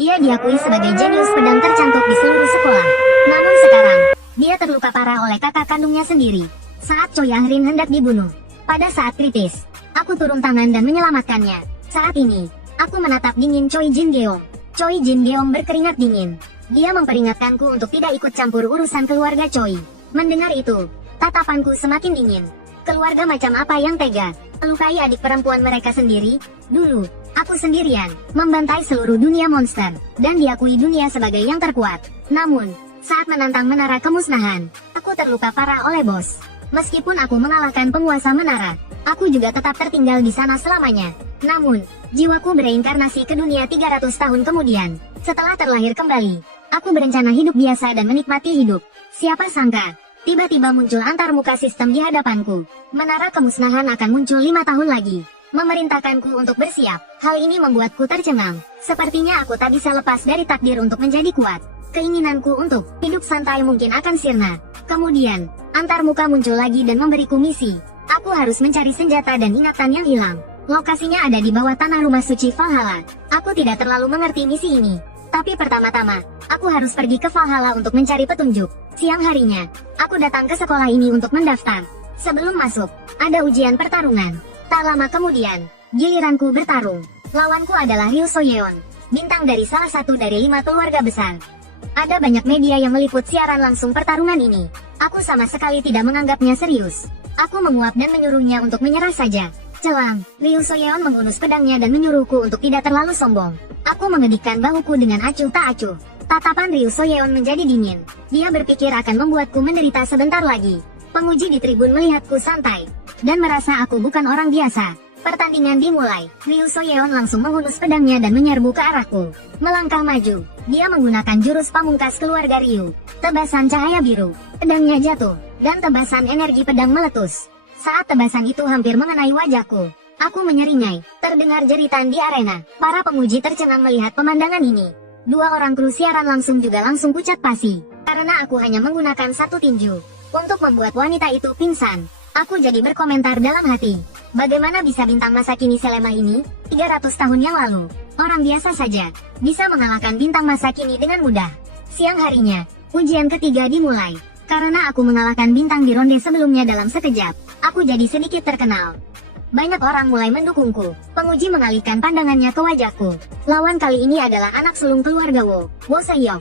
Dia diakui sebagai jenius pedang tercantik di seluruh sekolah. Namun sekarang, dia terluka parah oleh kakak kandungnya sendiri. Saat Choi Ahrin hendak dibunuh. Pada saat kritis, aku turun tangan dan menyelamatkannya. Saat ini, aku menatap dingin Choi Jin Geom. Choi Jin Geom berkeringat dingin. Dia memperingatkanku untuk tidak ikut campur urusan keluarga Choi. Mendengar itu, tatapanku semakin dingin. Keluarga macam apa yang tega melukai adik perempuan mereka sendiri? Dulu, aku sendirian membantai seluruh dunia monster dan diakui dunia sebagai yang terkuat. Namun, saat menantang menara kemusnahan, aku terluka parah oleh bos. Meskipun aku mengalahkan penguasa menara, aku juga tetap tertinggal di sana selamanya. Namun, jiwaku bereinkarnasi ke dunia 300 tahun kemudian. Setelah terlahir kembali, aku berencana hidup biasa dan menikmati hidup. Siapa sangka, tiba-tiba muncul antarmuka sistem di hadapanku. Menara kemusnahan akan muncul 5 tahun lagi, memerintahkanku untuk bersiap. Hal ini membuatku tercengang. Sepertinya aku tak bisa lepas dari takdir untuk menjadi kuat. Keinginanku untuk hidup santai mungkin akan sirna. Kemudian, antarmuka muncul lagi dan memberiku misi. Aku harus mencari senjata dan ingatan yang hilang. Lokasinya ada di bawah tanah rumah suci Valhalla. Aku tidak terlalu mengerti misi ini. Tapi pertama-tama, aku harus pergi ke Valhalla untuk mencari petunjuk. Siang harinya, aku datang ke sekolah ini untuk mendaftar. Sebelum masuk, ada ujian pertarungan. Tak lama kemudian, giliranku bertarung. Lawanku adalah Ryu Soyeon, bintang dari salah satu dari 5 keluarga besar. Ada banyak media yang meliput siaran langsung pertarungan ini. Aku sama sekali tidak menganggapnya serius. Aku menguap dan menyuruhnya untuk menyerah saja. Celang, Ryu Soyeon menghunus pedangnya dan menyuruhku untuk tidak terlalu sombong. Aku mengedikkan bahuku dengan acuh tak acuh. Tatapan Ryu Soyeon menjadi dingin. Dia berpikir akan membuatku menderita sebentar lagi. Penguji di tribun melihatku santai dan merasa aku bukan orang biasa. Pertandingan dimulai. Ryu Soyeon langsung menghunus pedangnya dan menyerbu ke arahku. Melangkah maju, dia menggunakan jurus pamungkas keluarga Ryu. Tebasan cahaya biru. Pedangnya jatuh, dan tebasan energi pedang meletus. Saat tebasan itu hampir mengenai wajahku, aku menyeringai. Terdengar jeritan di arena. Para pemuji tercengang melihat pemandangan ini. 2 orang kru siaran langsung pucat pasi. Karena aku hanya menggunakan 1 tinju untuk membuat wanita itu pingsan. Aku jadi berkomentar dalam hati. Bagaimana bisa bintang masa kini selemah ini? 300 tahun yang lalu, orang biasa saja bisa mengalahkan bintang masa kini dengan mudah. Siang harinya, ujian ketiga dimulai. Karena aku mengalahkan bintang di ronde sebelumnya dalam sekejap, aku jadi sedikit terkenal. Banyak orang mulai mendukungku. Penguji mengalihkan pandangannya ke wajahku. Lawan kali ini adalah anak sulung keluarga Wo Se-hyuk.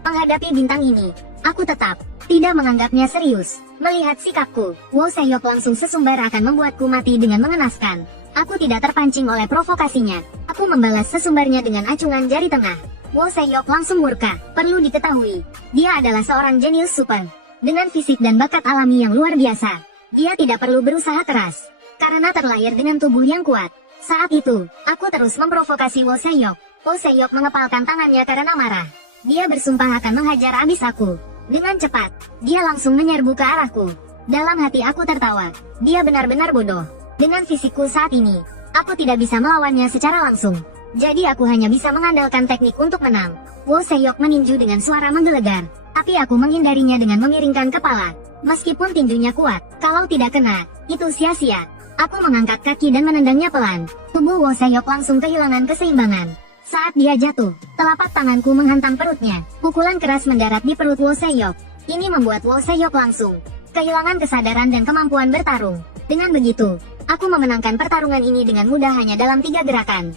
Menghadapi bintang ini, aku tetap tidak menganggapnya serius. Melihat sikapku, Wo Se-hyuk langsung sesumbar akan membuatku mati dengan mengenaskan. Aku tidak terpancing oleh provokasinya. Aku membalas sesumbarnya dengan acungan jari tengah. Wo Se-hyuk langsung murka. Perlu diketahui, dia adalah seorang jenius super. Dengan fisik dan bakat alami yang luar biasa, dia tidak perlu berusaha keras, karena terlahir dengan tubuh yang kuat. Saat itu, aku terus memprovokasi Wo Se-hyuk. Wo Se-hyuk mengepalkan tangannya karena marah. Dia bersumpah akan menghajar habis aku. Dengan cepat, dia langsung menyerbu ke arahku. Dalam hati aku tertawa. Dia benar-benar bodoh. Dengan fisikku saat ini, aku tidak bisa melawannya secara langsung. Jadi aku hanya bisa mengandalkan teknik untuk menang. Wo Se-hyuk meninju dengan suara menggelegar. Tapi aku menghindarinya dengan memiringkan kepala. Meskipun tinjunya kuat, kalau tidak kena, itu sia-sia. Aku mengangkat kaki dan menendangnya pelan. Tubuh Wo Se-hyuk langsung kehilangan keseimbangan. Saat dia jatuh, telapak tanganku menghantam perutnya. Pukulan keras mendarat di perut Wo Se-hyuk. Ini membuat Wo Se-hyuk langsung kehilangan kesadaran dan kemampuan bertarung. Dengan begitu, aku memenangkan pertarungan ini dengan mudah hanya dalam 3 gerakan.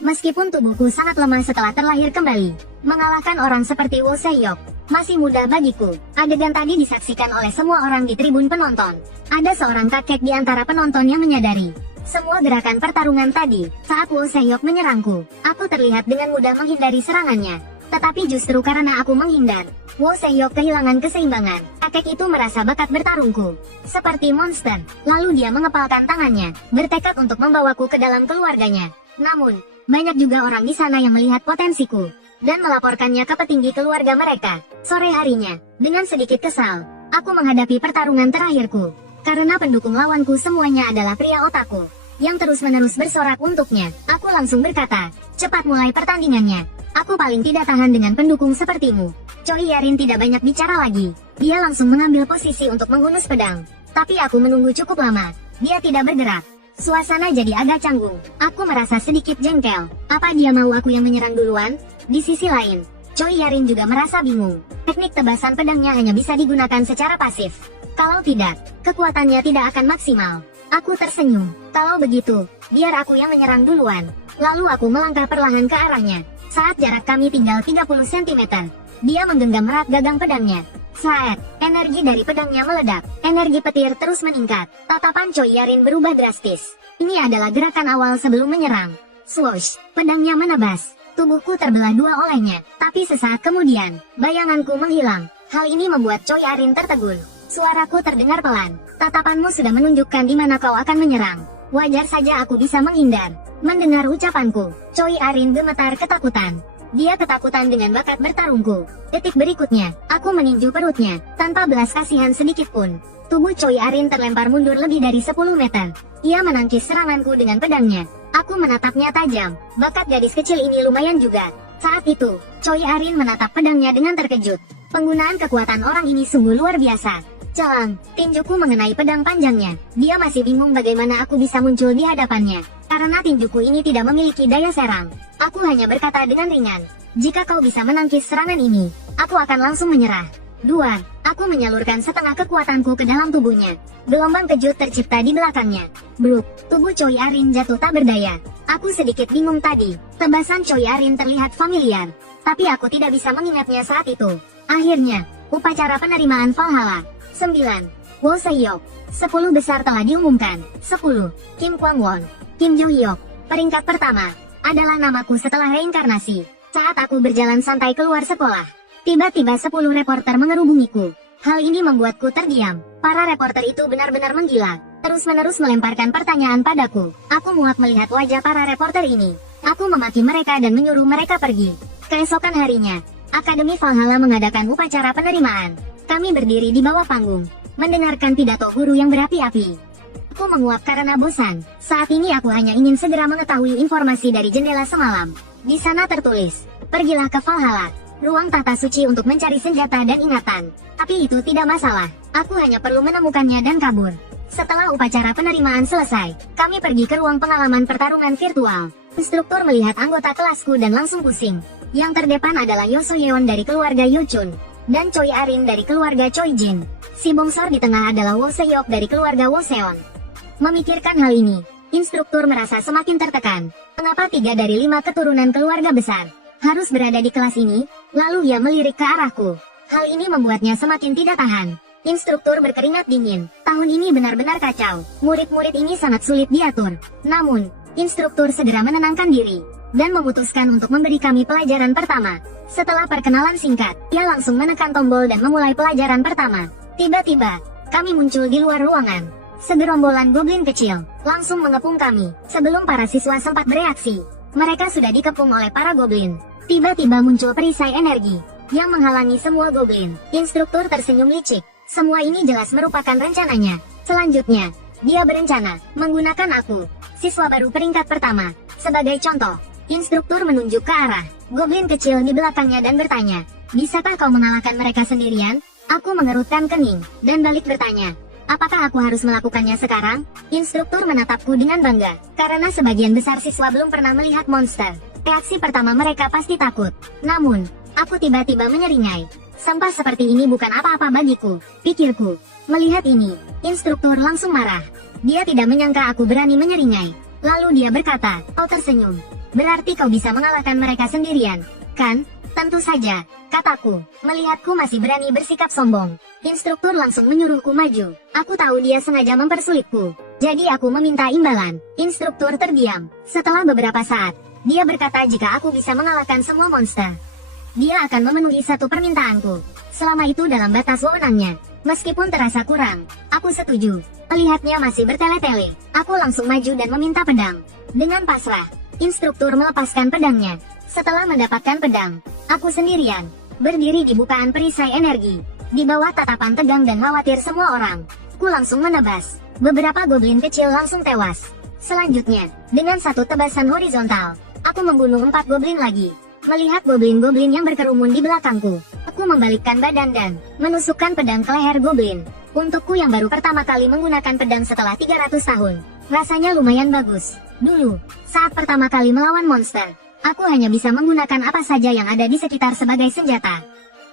Meskipun tubuhku sangat lemah setelah terlahir kembali, mengalahkan orang seperti Wo Se-hyuk masih mudah bagiku. Adegan tadi disaksikan oleh semua orang di tribun penonton. Ada seorang kakek di antara penonton yang menyadari semua gerakan pertarungan tadi. Saat Wo Se-hyuk menyerangku, aku terlihat dengan mudah menghindari serangannya. Tetapi justru karena aku menghindar, Wo Se-hyuk kehilangan keseimbangan. Kakek itu merasa bakat bertarungku seperti monster. Lalu dia mengepalkan tangannya, bertekad untuk membawaku ke dalam keluarganya. Namun, banyak juga orang di sana yang melihat potensiku dan melaporkannya ke petinggi keluarga mereka. Sore harinya, dengan sedikit kesal, aku menghadapi pertarungan terakhirku. Karena pendukung lawanku semuanya adalah pria otaku yang terus-menerus bersorak untuknya. Aku langsung berkata, cepat mulai pertandingannya. Aku paling tidak tahan dengan pendukung sepertimu. Choi Yarin tidak banyak bicara lagi. Dia langsung mengambil posisi untuk menghunus pedang. Tapi aku menunggu cukup lama. Dia tidak bergerak. Suasana jadi agak canggung. Aku merasa sedikit jengkel. Apa dia mau aku yang menyerang duluan? Di sisi lain, Choi Yarin juga merasa bingung. Teknik tebasan pedangnya hanya bisa digunakan secara pasif. Kalau tidak, kekuatannya tidak akan maksimal. Aku tersenyum. Kalau begitu, biar aku yang menyerang duluan. Lalu aku melangkah perlahan ke arahnya. Saat jarak kami tinggal 30 cm, dia menggenggam erat gagang pedangnya. Saat energi dari pedangnya meledak, energi petir terus meningkat. Tatapan Choi Yarin berubah drastis. Ini adalah gerakan awal sebelum menyerang. Swoosh, pedangnya menebas. Tubuhku terbelah dua olehnya. Tapi sesaat kemudian, bayanganku menghilang. Hal ini membuat Choi Yarin tertegun. Suaraku terdengar pelan. Tatapanmu sudah menunjukkan di mana kau akan menyerang. Wajar saja aku bisa menghindar. Mendengar ucapanku, Choi Yarin gemetar ketakutan. Dia ketakutan dengan bakat bertarungku. Detik berikutnya, aku meninju perutnya, tanpa belas kasihan sedikit pun. Tubuh Choi Yarin terlempar mundur lebih dari 10 meter. Ia menangkis seranganku dengan pedangnya. Aku menatapnya tajam. Bakat gadis kecil ini lumayan juga. Saat itu, Choi Yarin menatap pedangnya dengan terkejut. Penggunaan kekuatan orang ini sungguh luar biasa. Celang, tinjuku mengenai pedang panjangnya. Dia masih bingung bagaimana aku bisa muncul di hadapannya. Karena tinjuku ini tidak memiliki daya serang. Aku hanya berkata dengan ringan, jika kau bisa menangkis serangan ini, aku akan langsung menyerah. 2. Aku menyalurkan setengah kekuatanku ke dalam tubuhnya. Gelombang kejut tercipta di belakangnya. Bruk, tubuh Choi Yarin jatuh tak berdaya. Aku sedikit bingung tadi. Tebasan Choi Yarin terlihat familiar. Tapi aku tidak bisa mengingatnya saat itu. Akhirnya, upacara penerimaan Valhalla. 9. Wo Se-hyuk. 10 besar telah diumumkan. 10. Kim Kwang-won. Kim Jo-hyuk. Peringkat pertama adalah namaku setelah reinkarnasi. Saat aku berjalan santai keluar sekolah, tiba-tiba 10 reporter mengerubungiku. Hal ini membuatku terdiam. Para reporter itu benar-benar menggila. Terus-menerus melemparkan pertanyaan padaku. Aku muak melihat wajah para reporter ini. Aku memaki mereka dan menyuruh mereka pergi. Keesokan harinya, Akademi Valhalla mengadakan upacara penerimaan. Kami berdiri di bawah panggung, mendengarkan pidato guru yang berapi-api. Aku menguap karena bosan. Saat ini aku hanya ingin segera mengetahui informasi dari jendela semalam. Di sana tertulis, pergilah ke Valhalla, ruang tata suci untuk mencari senjata dan ingatan. Tapi itu tidak masalah, aku hanya perlu menemukannya dan kabur. Setelah upacara penerimaan selesai, kami pergi ke ruang pengalaman pertarungan virtual. Instruktur melihat anggota kelasku dan langsung pusing. Yang terdepan adalah Yo So-yeon dari keluarga Yo Chun, dan Choi Yarin dari keluarga Choi Jin. Si bongsor di tengah adalah Wo Se-hyuk dari keluarga Wo Seon. Memikirkan hal ini, instruktur merasa semakin tertekan. Mengapa 3 dari 5 keturunan keluarga besar harus berada di kelas ini? Lalu ia melirik ke arahku. Hal ini membuatnya semakin tidak tahan. Instruktur berkeringat dingin. Tahun ini benar-benar kacau. Murid-murid ini sangat sulit diatur. Namun, instruktur segera menenangkan diri dan memutuskan untuk memberi kami pelajaran pertama. Setelah perkenalan singkat, ia langsung menekan tombol dan memulai pelajaran pertama. Tiba-tiba, kami muncul di luar ruangan. Segerombolan goblin kecil langsung mengepung kami. Sebelum para siswa sempat bereaksi, mereka sudah dikepung oleh para goblin. Tiba-tiba muncul perisai energi yang menghalangi semua goblin. Instruktur tersenyum licik. Semua ini jelas merupakan rencananya. Selanjutnya, dia berencana menggunakan aku, siswa baru peringkat pertama, sebagai contoh. Instruktur menunjuk ke arah goblin kecil di belakangnya dan bertanya, bisakah kau mengalahkan mereka sendirian? Aku mengerutkan kening, dan balik bertanya, apakah aku harus melakukannya sekarang? Instruktur menatapku dengan bangga, karena sebagian besar siswa belum pernah melihat monster. Reaksi pertama mereka pasti takut. Namun, aku tiba-tiba menyeringai. Sampah seperti ini bukan apa-apa bagiku, pikirku. Melihat ini, instruktur langsung marah. Dia tidak menyangka aku berani menyeringai. Lalu dia berkata, kau tersenyum. Berarti kau bisa mengalahkan mereka sendirian, kan? Tentu saja, kataku. Melihatku masih berani bersikap sombong, instruktur langsung menyuruhku maju. Aku tahu dia sengaja mempersulitku, jadi aku meminta imbalan. Instruktur terdiam. Setelah beberapa saat, dia berkata jika aku bisa mengalahkan semua monster, dia akan memenuhi satu permintaanku. Selama itu dalam batas wewenangnya. Meskipun terasa kurang, aku setuju. Melihatnya masih bertele-tele, aku langsung maju dan meminta pedang. Dengan pasrah, instruktur melepaskan pedangnya. Setelah mendapatkan pedang, aku sendirian, berdiri di bukaan perisai energi. Di bawah tatapan tegang dan khawatir semua orang, aku langsung menebas. Beberapa goblin kecil langsung tewas. Selanjutnya, dengan satu tebasan horizontal, aku membunuh 4 goblin lagi. Melihat goblin-goblin yang berkerumun di belakangku, aku membalikkan badan dan menusukkan pedang ke leher goblin. Untukku yang baru pertama kali menggunakan pedang setelah 300 tahun, rasanya lumayan bagus. Dulu, saat pertama kali melawan monster, Aku hanya bisa menggunakan apa saja yang ada di sekitar sebagai senjata.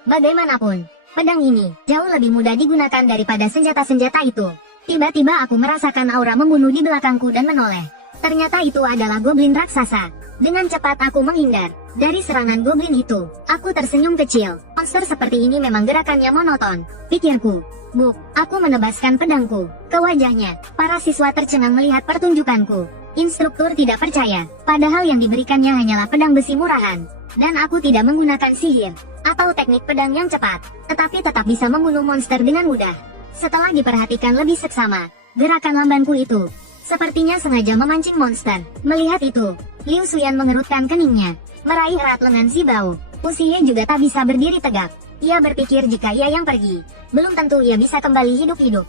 Bagaimanapun, pedang ini jauh lebih mudah digunakan daripada senjata-senjata itu. Tiba-tiba aku merasakan aura membunuh di belakangku dan menoleh. Ternyata itu adalah goblin raksasa. Dengan cepat aku menghindar dari serangan goblin itu. Aku tersenyum kecil. Monster seperti ini memang gerakannya monoton, pikirku. Buk, aku menebaskan pedangku ke wajahnya. Para siswa tercengang melihat pertunjukanku. Instruktur tidak percaya, padahal yang diberikannya hanyalah pedang besi murahan. Dan aku tidak menggunakan sihir atau teknik pedang yang cepat, tetapi tetap bisa membunuh monster dengan mudah. Setelah diperhatikan lebih seksama, gerakan lambanku itu sepertinya sengaja memancing monster. Melihat itu, Liu Xuyan mengerutkan keningnya, meraih erat lengan si Bao. Usianya juga tak bisa berdiri tegak. Ia berpikir jika ia yang pergi, belum tentu ia bisa kembali hidup-hidup.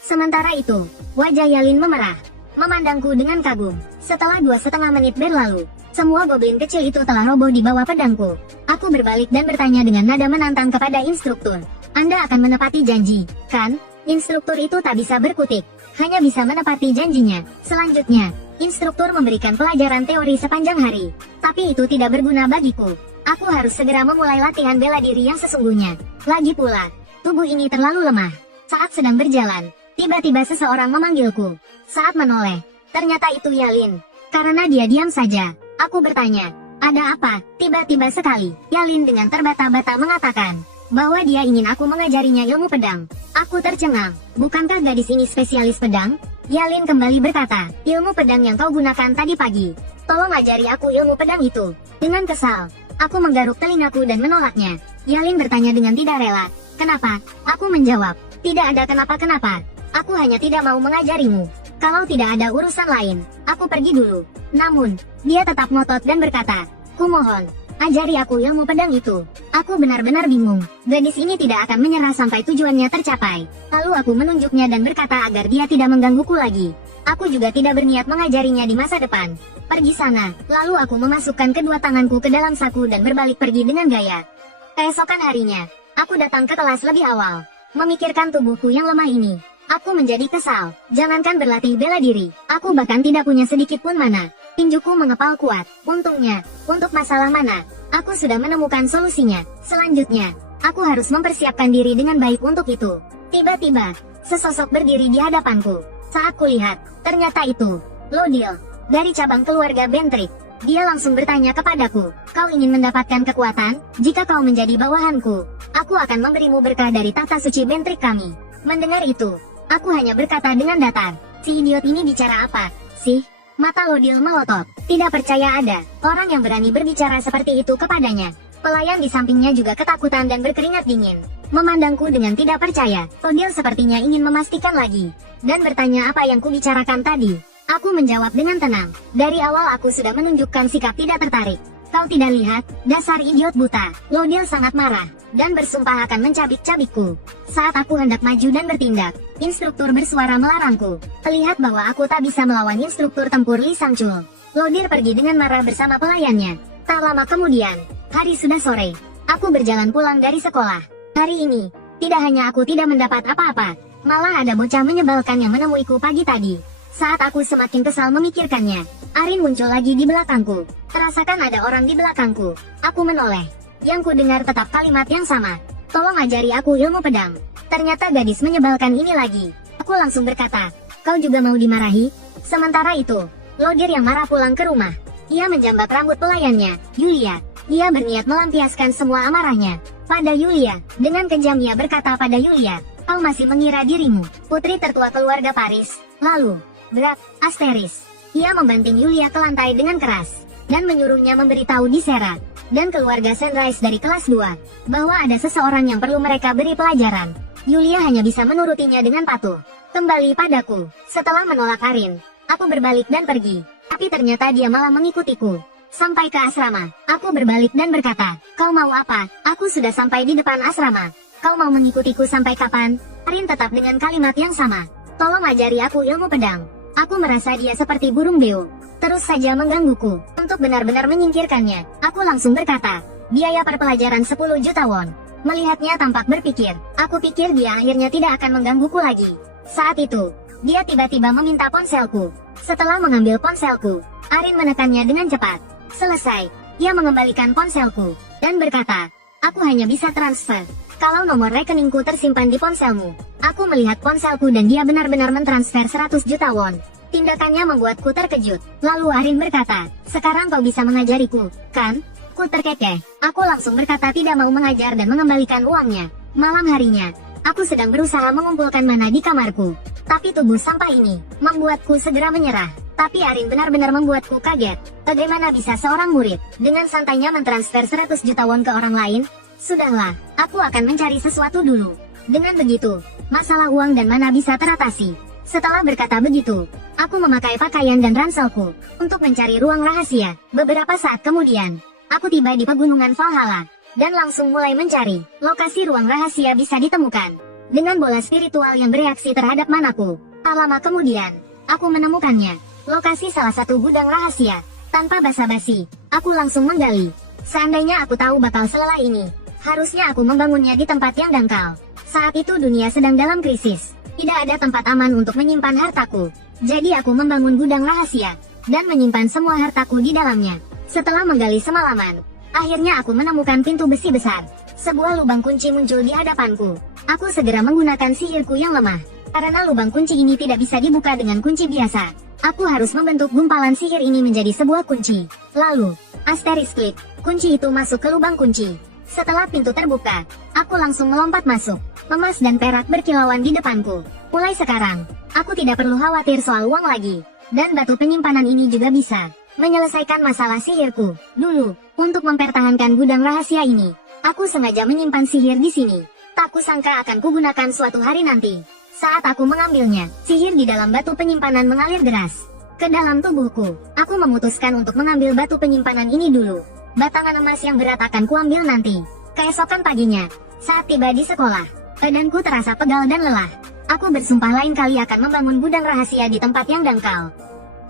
Sementara itu, wajah Yalin memerah, memandangku dengan kagum. Setelah 2,5 menit berlalu, semua goblin kecil itu telah roboh di bawah pedangku. Aku berbalik dan bertanya dengan nada menantang kepada instruktur. Anda akan menepati janji, kan? Instruktur itu tak bisa berkutik, hanya bisa menepati janjinya. Selanjutnya, instruktur memberikan pelajaran teori sepanjang hari. Tapi itu tidak berguna bagiku. Aku harus segera memulai latihan bela diri yang sesungguhnya. Lagi pula, tubuh ini terlalu lemah. Saat sedang berjalan, tiba-tiba seseorang memanggilku. Saat menoleh, ternyata itu Yalin. Karena dia diam saja, aku bertanya, ada apa? Tiba-tiba sekali, Yalin dengan terbata-bata mengatakan bahwa dia ingin aku mengajarinya ilmu pedang. Aku tercengang, bukankah gadis ini spesialis pedang? Yalin kembali berkata, ilmu pedang yang kau gunakan tadi pagi. Tolong ajari aku ilmu pedang itu. Dengan kesal, aku menggaruk telingaku dan menolaknya. Yalin bertanya dengan tidak rela. Kenapa? Aku menjawab, tidak ada kenapa-kenapa. Aku hanya tidak mau mengajarimu. Kalau tidak ada urusan lain, aku pergi dulu. Namun, dia tetap ngotot dan berkata, kumohon, ajari aku ilmu pedang itu. Aku benar-benar bingung. Gadis ini tidak akan menyerah sampai tujuannya tercapai. Lalu aku menunjuknya dan berkata agar dia tidak menggangguku lagi. Aku juga tidak berniat mengajarinya di masa depan. Pergi sana. Lalu aku memasukkan kedua tanganku ke dalam saku dan berbalik pergi dengan gaya. Keesokan harinya, aku datang ke kelas lebih awal. Memikirkan tubuhku yang lemah ini, aku menjadi kesal. Jangankan berlatih bela diri, aku bahkan tidak punya sedikit pun mana. Tinjuku mengepal kuat. Untungnya, untuk masalah mana, aku sudah menemukan solusinya. Selanjutnya, aku harus mempersiapkan diri dengan baik untuk itu. Tiba-tiba, sesosok berdiri di hadapanku. Saat kulihat, ternyata itu Lodil, dari cabang keluarga Bentrik. Dia langsung bertanya kepadaku, kau ingin mendapatkan kekuatan? Jika kau menjadi bawahanku, aku akan memberimu berkah dari tahta suci Bentrik kami. Mendengar itu, aku hanya berkata dengan datar, si idiot ini bicara apa sih? Mata Lodil melotot, tidak percaya ada orang yang berani berbicara seperti itu kepadanya. Pelayan di sampingnya juga ketakutan dan berkeringat dingin, memandangku dengan tidak percaya. Lodil sepertinya ingin memastikan lagi, dan bertanya apa yang kubicarakan tadi. Aku menjawab dengan tenang, dari awal aku sudah menunjukkan sikap tidak tertarik. Kau tidak lihat, dasar idiot buta. Lodil sangat marah, dan bersumpah akan mencabik-cabikku. Saat aku hendak maju dan bertindak, instruktur bersuara melarangku. Melihat bahwa aku tak bisa melawan instruktur tempur Li Sangchul, Lodil pergi dengan marah bersama pelayannya. Tak lama kemudian, hari sudah sore. Aku berjalan pulang dari sekolah. Hari ini, tidak hanya aku tidak mendapat apa-apa, malah ada bocah menyebalkan yang menemuiku pagi tadi. Saat aku semakin kesal memikirkannya, Arin muncul lagi di belakangku. Terasakan ada orang di belakangku. Aku menoleh. Yang ku dengar tetap kalimat yang sama. Tolong ajari aku ilmu pedang. Ternyata gadis menyebalkan ini lagi. Aku langsung berkata, kau juga mau dimarahi? Sementara itu, Lodil yang marah pulang ke rumah. Ia menjambak rambut pelayannya, Yulia. Ia berniat melampiaskan semua amarahnya pada Yulia. Dengan kejam ia berkata pada Yulia, kau masih mengira dirimu putri tertua keluarga Paris. Lalu, berat, asteris. Ia membanting Yulia ke lantai dengan keras, dan menyuruhnya memberitahu Disera dan keluarga Sunrise dari kelas 2, bahwa ada seseorang yang perlu mereka beri pelajaran. Yulia hanya bisa menurutinya dengan patuh. Kembali padaku, setelah menolak Arin, aku berbalik dan pergi. Tapi ternyata dia malah mengikutiku. Sampai ke asrama, aku berbalik dan berkata, kau mau apa? Aku sudah sampai di depan asrama. Kau mau mengikutiku sampai kapan? Arin tetap dengan kalimat yang sama. Tolong ajari aku ilmu pedang. Aku merasa dia seperti burung beo, terus saja menggangguku. Untuk benar-benar menyingkirkannya, aku langsung berkata, biaya per pelajaran 10 juta won. Melihatnya tampak berpikir, aku pikir dia akhirnya tidak akan menggangguku lagi. Saat itu, dia tiba-tiba meminta ponselku. Setelah mengambil ponselku, Arin menekannya dengan cepat. Selesai. Ia mengembalikan ponselku dan berkata, aku hanya bisa transfer kalau nomor rekeningku tersimpan di ponselmu. Aku melihat ponselku dan dia benar-benar mentransfer 100 juta won. Tindakannya membuatku terkejut. Lalu Arin berkata, sekarang kau bisa mengajariku, kan? Ku terkekeh. Aku langsung berkata tidak mau mengajar dan mengembalikan uangnya. Malam harinya, aku sedang berusaha mengumpulkan mana di kamarku. Tapi tubuh sampah ini membuatku segera menyerah. Tapi Arin benar-benar membuatku kaget. Bagaimana bisa seorang murid dengan santainya mentransfer 100 juta won ke orang lain? Sudahlah, aku akan mencari sesuatu dulu. Dengan begitu, masalah uang dan mana bisa teratasi. Setelah berkata begitu, aku memakai pakaian dan ranselku untuk mencari ruang rahasia. Beberapa saat kemudian, aku tiba di pegunungan Valhalla dan langsung mulai mencari lokasi ruang rahasia bisa ditemukan. Dengan bola spiritual yang bereaksi terhadap manaku, tak lama kemudian, aku menemukannya. Lokasi salah satu gudang rahasia. Tanpa basa-basi, aku langsung menggali. Seandainya aku tahu bakal selelai ini, harusnya aku membangunnya di tempat yang dangkal. Saat itu dunia sedang dalam krisis. Tidak ada tempat aman untuk menyimpan hartaku. Jadi aku membangun gudang rahasia dan menyimpan semua hartaku di dalamnya. Setelah menggali semalaman, akhirnya aku menemukan pintu besi besar. Sebuah lubang kunci muncul di hadapanku. Aku segera menggunakan sihirku yang lemah. Karena lubang kunci ini tidak bisa dibuka dengan kunci biasa, aku harus membentuk gumpalan sihir ini menjadi sebuah kunci. Lalu, asterisk klik, kunci itu masuk ke lubang kunci. Setelah pintu terbuka, aku langsung melompat masuk. Emas dan perak berkilauan di depanku. Mulai sekarang, aku tidak perlu khawatir soal uang lagi. Dan batu penyimpanan ini juga bisa menyelesaikan masalah sihirku. Dulu, untuk mempertahankan gudang rahasia ini, aku sengaja menyimpan sihir di sini. Tak kusangka akan kugunakan suatu hari nanti. Saat aku mengambilnya, sihir di dalam batu penyimpanan mengalir deras ke dalam tubuhku. Aku memutuskan untuk mengambil batu penyimpanan ini dulu. Batangan emas yang berat akan kuambil nanti. Keesokan paginya, saat tiba di sekolah, badanku terasa pegal dan lelah. Aku bersumpah lain kali akan membangun gudang rahasia di tempat yang dangkal.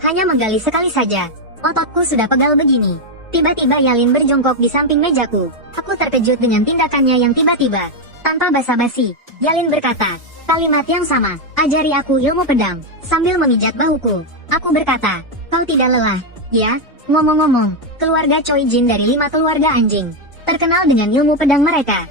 Hanya menggali sekali saja, ototku sudah pegal begini. Tiba-tiba Yalin berjongkok di samping mejaku. Aku terkejut dengan tindakannya yang tiba-tiba. Tanpa basa-basi, Yalin berkata, kalimat yang sama, ajari aku ilmu pedang. Sambil memijat bahuku, aku berkata, kau tidak lelah, ya? Ngomong-ngomong, keluarga Choi Jin dari 5 keluarga anjing terkenal dengan ilmu pedang mereka.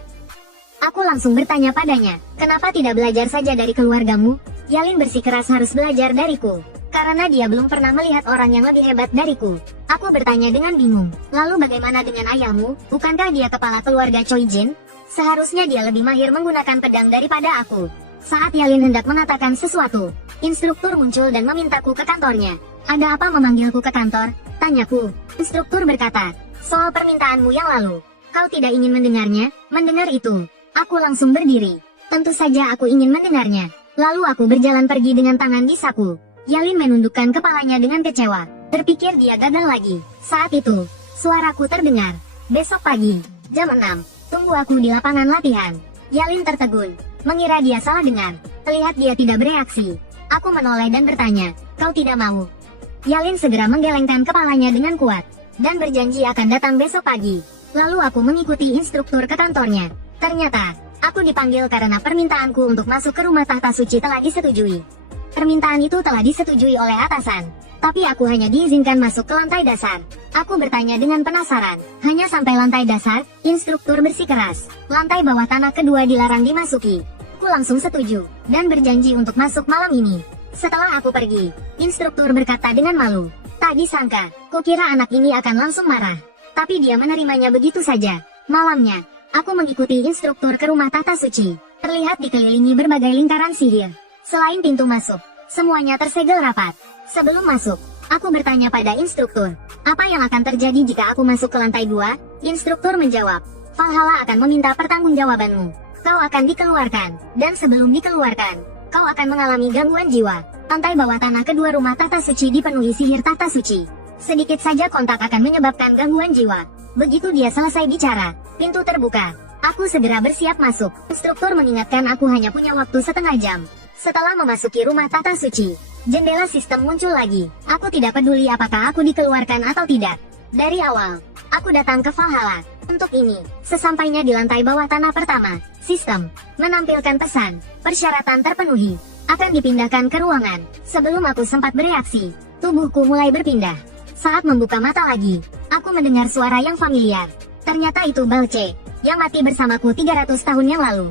Aku langsung bertanya padanya, kenapa tidak belajar saja dari keluargamu? Yalin bersikeras harus belajar dariku, karena dia belum pernah melihat orang yang lebih hebat dariku. Aku bertanya dengan bingung, lalu bagaimana dengan ayahmu? Bukankah dia kepala keluarga Choi Jin? Seharusnya dia lebih mahir menggunakan pedang daripada aku. Saat Yalin hendak mengatakan sesuatu, instruktur muncul dan memintaku ke kantornya. Ada apa memanggilku ke kantor? Tanyaku. Instruktur berkata, soal permintaanmu yang lalu. Kau tidak ingin mendengarnya? Mendengar itu, aku langsung berdiri. Tentu saja aku ingin mendengarnya. Lalu aku berjalan pergi dengan tangan di saku. Yalin menundukkan kepalanya dengan kecewa. Terpikir dia gagal lagi. Saat itu, suaraku terdengar. Besok pagi, jam 6, tunggu aku di lapangan latihan. Yalin tertegun, mengira dia salah dengar. Terlihat dia tidak bereaksi. Aku menoleh dan bertanya, kau tidak mau? Yalin segera menggelengkan kepalanya dengan kuat, dan berjanji akan datang besok pagi. Lalu aku mengikuti instruktur ke kantornya. Ternyata, aku dipanggil karena permintaanku untuk masuk ke rumah tahta suci telah disetujui. Permintaan itu telah disetujui oleh atasan, tapi aku hanya diizinkan masuk ke lantai dasar. Aku bertanya dengan penasaran, hanya sampai lantai dasar? Instruktur bersikeras, lantai bawah tanah kedua dilarang dimasuki. Aku langsung setuju, dan berjanji untuk masuk malam ini. Setelah aku pergi, instruktur berkata dengan malu, tak disangka, kukira anak ini akan langsung marah. Tapi dia menerimanya begitu saja. Malamnya, aku mengikuti instruktur ke rumah tahta suci. Terlihat dikelilingi berbagai lingkaran sihir. Selain pintu masuk, semuanya tersegel rapat. Sebelum masuk, aku bertanya pada instruktur, apa yang akan terjadi jika aku masuk ke lantai 2? Instruktur menjawab, Valhalla akan meminta pertanggungjawabanmu. Kau akan dikeluarkan, dan sebelum dikeluarkan, kau akan mengalami gangguan jiwa. Lantai bawah tanah kedua rumah tahta suci dipenuhi sihir tahta suci. Sedikit saja kontak akan menyebabkan gangguan jiwa. Begitu dia selesai bicara, pintu terbuka. Aku segera bersiap masuk. Instruktur mengingatkan aku hanya punya waktu setengah jam. Setelah memasuki rumah tahta suci, jendela sistem muncul lagi. Aku tidak peduli apakah aku dikeluarkan atau tidak. Dari awal, aku datang ke Valhalla. Untuk ini, sesampainya di lantai bawah tanah pertama, sistem menampilkan pesan, persyaratan terpenuhi, akan dipindahkan ke ruangan. Sebelum aku sempat bereaksi, tubuhku mulai berpindah. Saat membuka mata lagi, Aku mendengar suara yang familiar. Ternyata itu Balce, yang mati bersamaku 300 tahun yang lalu.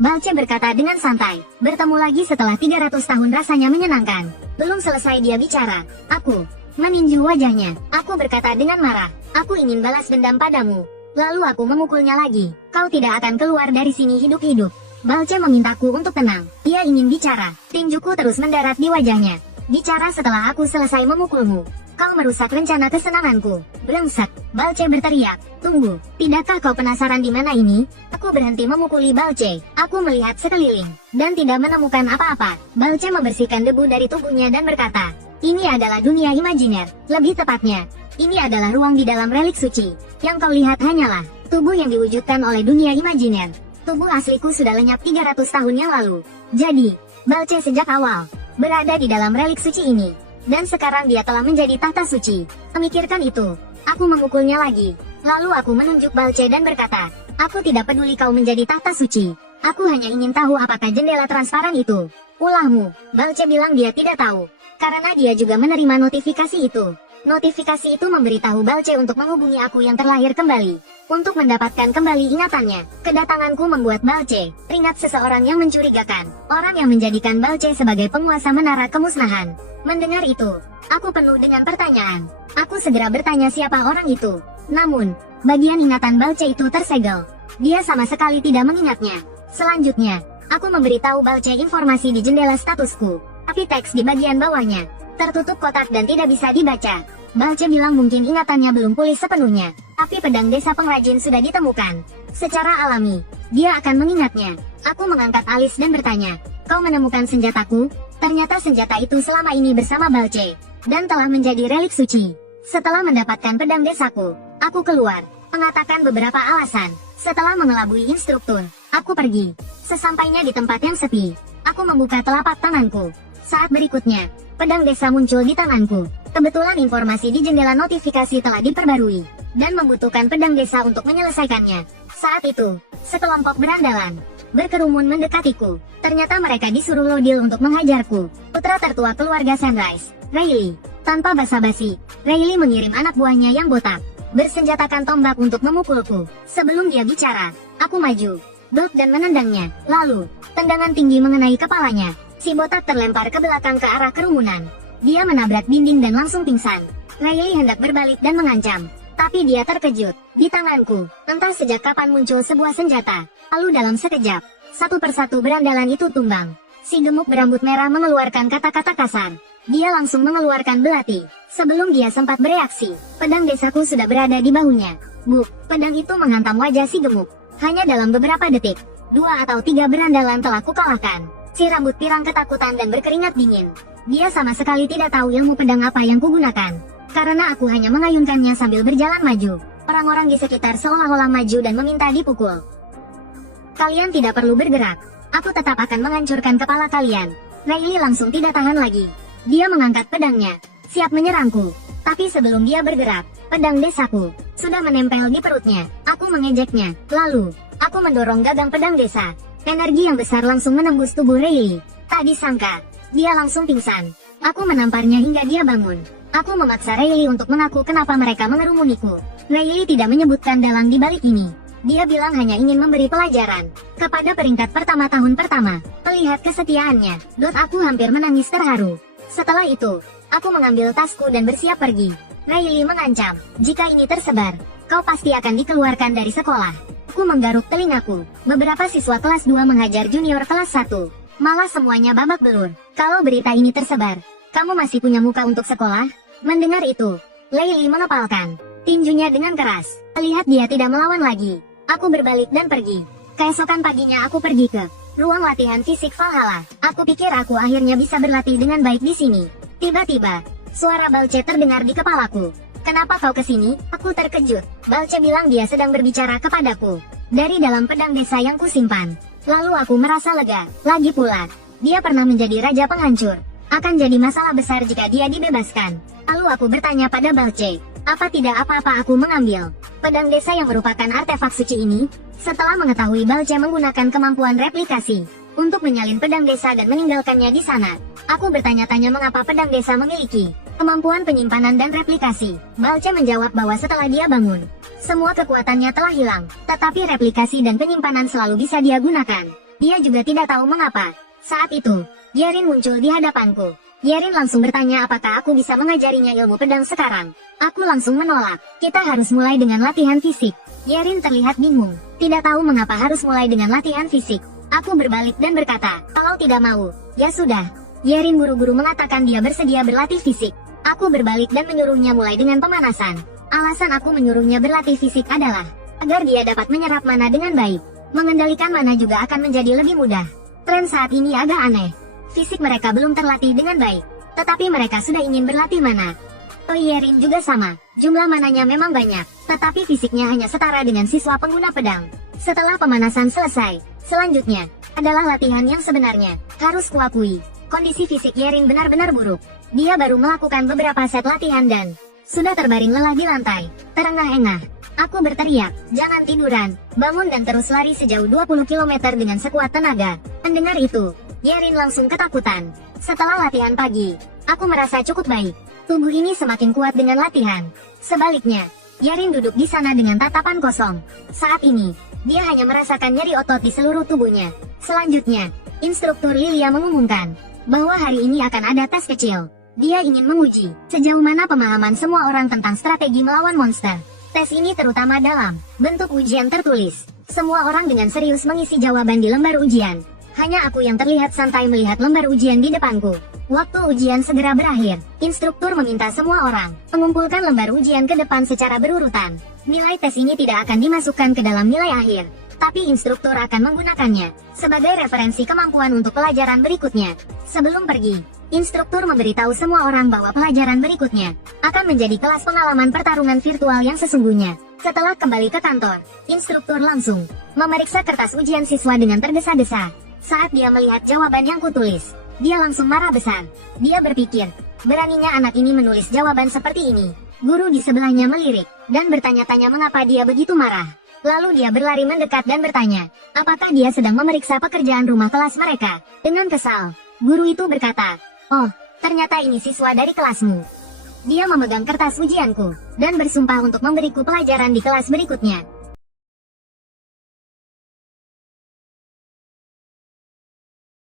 Balce berkata dengan santai, bertemu lagi setelah 300 tahun rasanya menyenangkan. Belum selesai dia bicara, aku meninju wajahnya. Aku berkata dengan marah, aku ingin balas dendam padamu. Lalu aku memukulnya lagi. Kau tidak akan keluar dari sini hidup-hidup. Balce memintaku untuk tenang. Dia ingin bicara. Tinjuku terus mendarat di wajahnya. Bicara setelah aku selesai memukulmu. Kau merusak rencana kesenanganku. Brengsek, Balce berteriak. Tunggu, tidakkah kau penasaran di mana ini? Aku berhenti memukuli Balce. Aku melihat sekeliling, dan tidak menemukan apa-apa. Balce membersihkan debu dari tubuhnya dan berkata, ini adalah dunia imajiner. Lebih tepatnya, ini adalah ruang di dalam relik suci. Yang kau lihat hanyalah tubuh yang diwujudkan oleh dunia imajiner. Tubuh asliku sudah lenyap 300 tahun yang lalu. Jadi, Balce sejak awal berada di dalam relik suci ini. Dan sekarang dia telah menjadi tahta suci. Memikirkan itu, aku memukulnya lagi. Lalu aku menunjuk Balce dan berkata, aku tidak peduli kau menjadi tahta suci. Aku hanya ingin tahu apakah jendela transparan itu. Ulahmu, Balce bilang dia tidak tahu. Karena dia juga menerima notifikasi itu. Notifikasi itu memberitahu Balce untuk menghubungi aku yang terlahir kembali. Untuk mendapatkan kembali ingatannya. Kedatanganku membuat Balce teringat seseorang yang mencurigakan. Orang yang menjadikan Balce sebagai penguasa menara kemusnahan. Mendengar itu, aku penuh dengan pertanyaan. Aku segera bertanya siapa orang itu. Namun, bagian ingatan Balce itu tersegel. Dia sama sekali tidak mengingatnya. Selanjutnya, aku memberitahu Balce informasi di jendela statusku. Tapi teks di bagian bawahnya tertutup kotak dan tidak bisa dibaca. Balce bilang mungkin ingatannya belum pulih sepenuhnya. Tapi pedang desa pengrajin sudah ditemukan. Secara alami, dia akan mengingatnya. Aku mengangkat alis dan bertanya, kau menemukan senjataku? Ternyata senjata itu selama ini bersama Balce, dan telah menjadi relik suci. Setelah mendapatkan pedang desaku, aku keluar, mengatakan beberapa alasan. Setelah mengelabui instruktur, aku pergi. Sesampainya di tempat yang sepi, aku membuka telapak tanganku. Saat berikutnya, pedang desa muncul di tanganku. Kebetulan informasi di jendela notifikasi telah diperbarui, dan membutuhkan pedang desa untuk menyelesaikannya. Saat itu, sekelompok berandalan berkerumun mendekatiku. Ternyata mereka disuruh Lodil untuk menghajarku. Putra tertua keluarga Sunrise, Rayleigh. Tanpa basa-basi, Rayleigh mengirim anak buahnya yang botak, bersenjatakan tombak untuk memukulku. Sebelum dia bicara, aku maju, dot dan menendangnya. Lalu, tendangan tinggi mengenai kepalanya. Si botak terlempar ke belakang ke arah kerumunan. Dia menabrak dinding dan langsung pingsan. Rayleigh hendak berbalik dan mengancam. Tapi dia terkejut. Di tanganku, entah sejak kapan muncul sebuah senjata. Lalu dalam sekejap, satu persatu berandalan itu tumbang. Si gemuk berambut merah mengeluarkan kata-kata kasar. Dia langsung mengeluarkan belati. Sebelum dia sempat bereaksi, pedang desaku sudah berada di bahunya. Buk, pedang itu menghantam wajah si gemuk. Hanya dalam beberapa detik, 2 atau 3 berandalan telah kukalahkan. Si rambut pirang ketakutan dan berkeringat dingin. Dia sama sekali tidak tahu ilmu pedang apa yang kugunakan. Karena aku hanya mengayunkannya sambil berjalan maju. Orang-orang di sekitar seolah-olah maju dan meminta dipukul. Kalian tidak perlu bergerak. Aku tetap akan menghancurkan kepala kalian. Rayleigh langsung tidak tahan lagi. Dia mengangkat pedangnya, siap menyerangku. Tapi sebelum dia bergerak, pedang desaku sudah menempel di perutnya. Aku mengejeknya. Lalu, aku mendorong gagang pedang desa. Energi yang besar langsung menembus tubuh Rayleigh. Tak disangka, dia langsung pingsan. Aku menamparnya hingga dia bangun. Aku memaksa Rayleigh untuk mengaku kenapa mereka mengerumuniku. Rayleigh tidak menyebutkan dalang di balik ini. Dia bilang hanya ingin memberi pelajaran kepada peringkat pertama tahun pertama. Melihat kesetiaannya, aku hampir menangis terharu. Setelah itu, aku mengambil tasku dan bersiap pergi. Rayleigh mengancam, jika ini tersebar, kau pasti akan dikeluarkan dari sekolah. Aku menggaruk telingaku. Beberapa siswa kelas 2 menghajar junior kelas 1. Malah semuanya babak belur. Kalau berita ini tersebar, kamu masih punya muka untuk sekolah? Mendengar itu, Rayleigh mengepalkan tinjunya dengan keras. Lihat dia tidak melawan lagi. Aku berbalik dan pergi. Keesokan paginya aku pergi ke ruang latihan fisik Valhalla. Aku pikir aku akhirnya bisa berlatih dengan baik di sini. Tiba-tiba, suara Balce terdengar di kepalaku. Kenapa kau kesini? Aku terkejut. Balce bilang dia sedang berbicara kepadaku dari dalam pedang desa yang kusimpan. Lalu aku merasa lega. Lagi pula, dia pernah menjadi raja penghancur. Akan jadi masalah besar jika dia dibebaskan. Lalu aku bertanya pada Balce, apa tidak apa-apa aku mengambil pedang desa yang merupakan artefak suci ini? Setelah mengetahui Balce menggunakan kemampuan replikasi untuk menyalin pedang desa dan meninggalkannya di sana, aku bertanya-tanya mengapa pedang desa memiliki Kemampuan penyimpanan dan replikasi. Balce menjawab bahwa setelah dia bangun, semua kekuatannya telah hilang, tetapi replikasi dan penyimpanan selalu bisa dia gunakan. Dia juga tidak tahu mengapa. Saat itu, Yerin muncul di hadapanku. Yerin langsung bertanya apakah aku bisa mengajarinya ilmu pedang sekarang. Aku langsung menolak. Kita harus mulai dengan latihan fisik. Yerin terlihat bingung, tidak tahu mengapa harus mulai dengan latihan fisik. Aku berbalik dan berkata, kalau tidak mau, ya sudah. Yerin buru-buru mengatakan dia bersedia berlatih fisik. Aku berbalik dan menyuruhnya mulai dengan pemanasan. Alasan aku menyuruhnya berlatih fisik adalah agar dia dapat menyerap mana dengan baik. Mengendalikan mana juga akan menjadi lebih mudah. Tren saat ini agak aneh. Fisik mereka belum terlatih dengan baik, tetapi mereka sudah ingin berlatih mana. Yerin juga sama, jumlah mananya memang banyak, tetapi fisiknya hanya setara dengan siswa pengguna pedang. Setelah pemanasan selesai, selanjutnya adalah latihan yang sebenarnya. Harus kuakui, kondisi fisik Yerin benar-benar buruk. Dia baru melakukan beberapa set latihan dan sudah terbaring lelah di lantai, terengah-engah. Aku berteriak, jangan tiduran, bangun dan terus lari sejauh 20 km dengan sekuat tenaga. Mendengar itu, Yerin langsung ketakutan. Setelah latihan pagi, aku merasa cukup baik. Tubuh ini semakin kuat dengan latihan. Sebaliknya, Yerin duduk di sana dengan tatapan kosong. Saat ini, dia hanya merasakan nyeri otot di seluruh tubuhnya. Selanjutnya, instruktur Lilia mengumumkan bahwa hari ini akan ada tes kecil. Dia ingin menguji sejauh mana pemahaman semua orang tentang strategi melawan monster. Tes ini terutama dalam bentuk ujian tertulis. Semua orang dengan serius mengisi jawaban di lembar ujian. Hanya aku yang terlihat santai melihat lembar ujian di depanku. Waktu ujian segera berakhir. Instruktur meminta semua orang mengumpulkan lembar ujian ke depan secara berurutan. Nilai tes ini tidak akan dimasukkan ke dalam nilai akhir, tapi instruktur akan menggunakannya sebagai referensi kemampuan untuk pelajaran berikutnya. Sebelum pergi, instruktur memberitahu semua orang bahwa pelajaran berikutnya akan menjadi kelas pengalaman pertarungan virtual yang sesungguhnya. Setelah kembali ke kantor, instruktur langsung memeriksa kertas ujian siswa dengan tergesa-gesa. Saat dia melihat jawaban yang kutulis, dia langsung marah besar. Dia berpikir, beraninya anak ini menulis jawaban seperti ini. Guru di sebelahnya melirik dan bertanya-tanya mengapa dia begitu marah. Lalu dia berlari mendekat dan bertanya, apakah dia sedang memeriksa pekerjaan rumah kelas mereka. Dengan kesal, guru itu berkata, oh, ternyata ini siswa dari kelasmu. Dia memegang kertas ujianku dan bersumpah untuk memberiku pelajaran di kelas berikutnya.